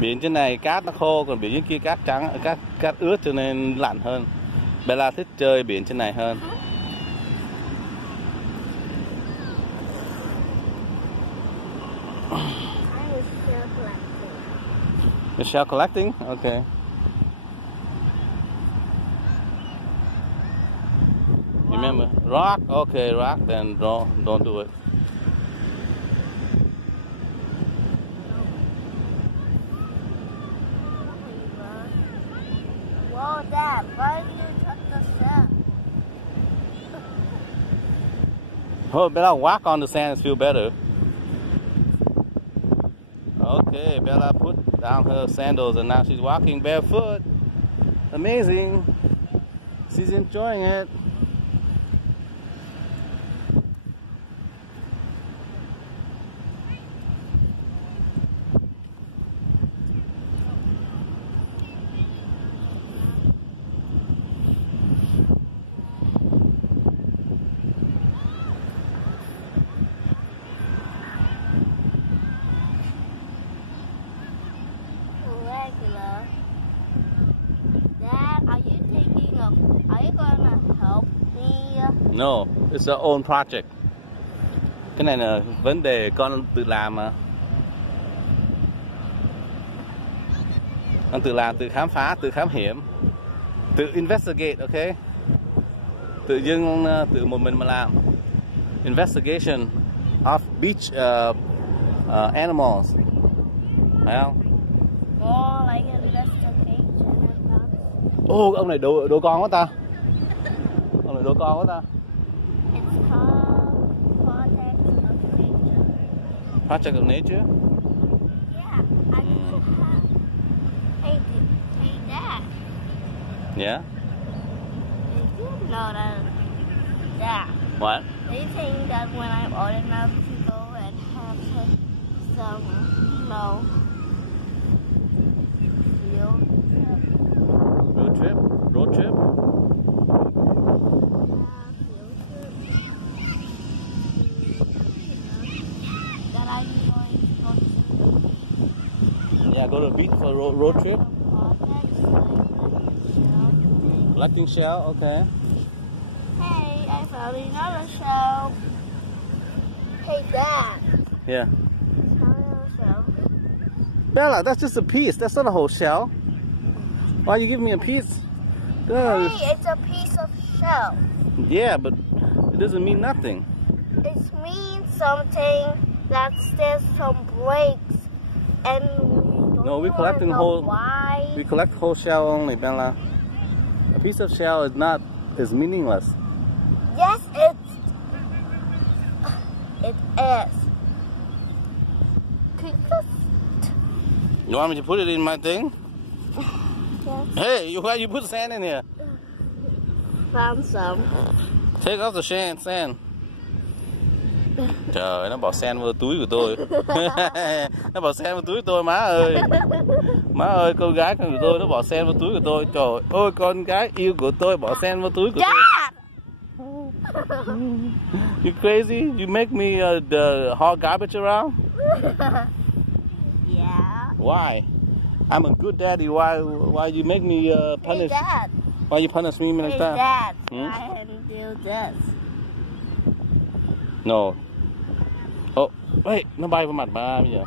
Biển trên này cát nó khô, còn biển trên kia cát trắng, cát ướt cho nên lạnh hơn. Bella thích chơi biển trên này hơn. You're shell collecting? Okay. Remember, rock? Okay, rock. Then don't do it. Whoa, Dad! Why did you touch the sand? Oh, Bella, walk on the sand and feel better. Okay, Bella put down her sandals and now she's walking barefoot. Amazing. She's enjoying it. Dad, are you gonna help me? No, it's our own project. Cái này là vấn đề con tự làm mà. Con tự làm, tự khám phá, tự khám hiểm, tự investigate, okay? Tự dưng tự một mình mà làm. Investigation of beach animals. Phải không? More like investigation about. Ô, ông này đố con quá ta. Ông này đố con quá ta. It's called Project Project of Nature. of Nature? Yeah, I do have. Hey, Dad. Yeah. Did you know that? Dad. What? Do you think that when I'm old enough to go and have some, field trip? Road trip? That I'm going to go to. Yeah, go to the beach for a road trip. Projects like Collecting shell, okay. Hey, I found another shell. Hey, Dad. Yeah. Another shell. Bella, that's just a piece. That's not a whole shell. Why you give me a piece? Hey, it's a piece of shell. Yeah, but it doesn't mean nothing. It means something that there's some breaks, and No, we're collecting whole. Why? We collect whole shell only, Bella. A piece of shell is meaningless. Yes, it is. You want me to put it in my thing? Yes. Hey, why you put sand in here? Found some. Take off the sand. Trời ơi, nó bỏ sand vào túi của tôi. Nó bỏ sand vào túi của tôi, má ơi. Má ơi, con gái của tôi nó bỏ sand vào túi của tôi. Trời ơi, con gái yêu của tôi bỏ sand vào túi của tôi. You crazy? You make me haul garbage around? Yeah. Why? I'm a good daddy. Why you make me punish? Hey, Dad. Why you punish me like Hey, that? Dad. Hmm? Try and do this. No. Oh, wait, nó bay vào mặt ba bây giờ.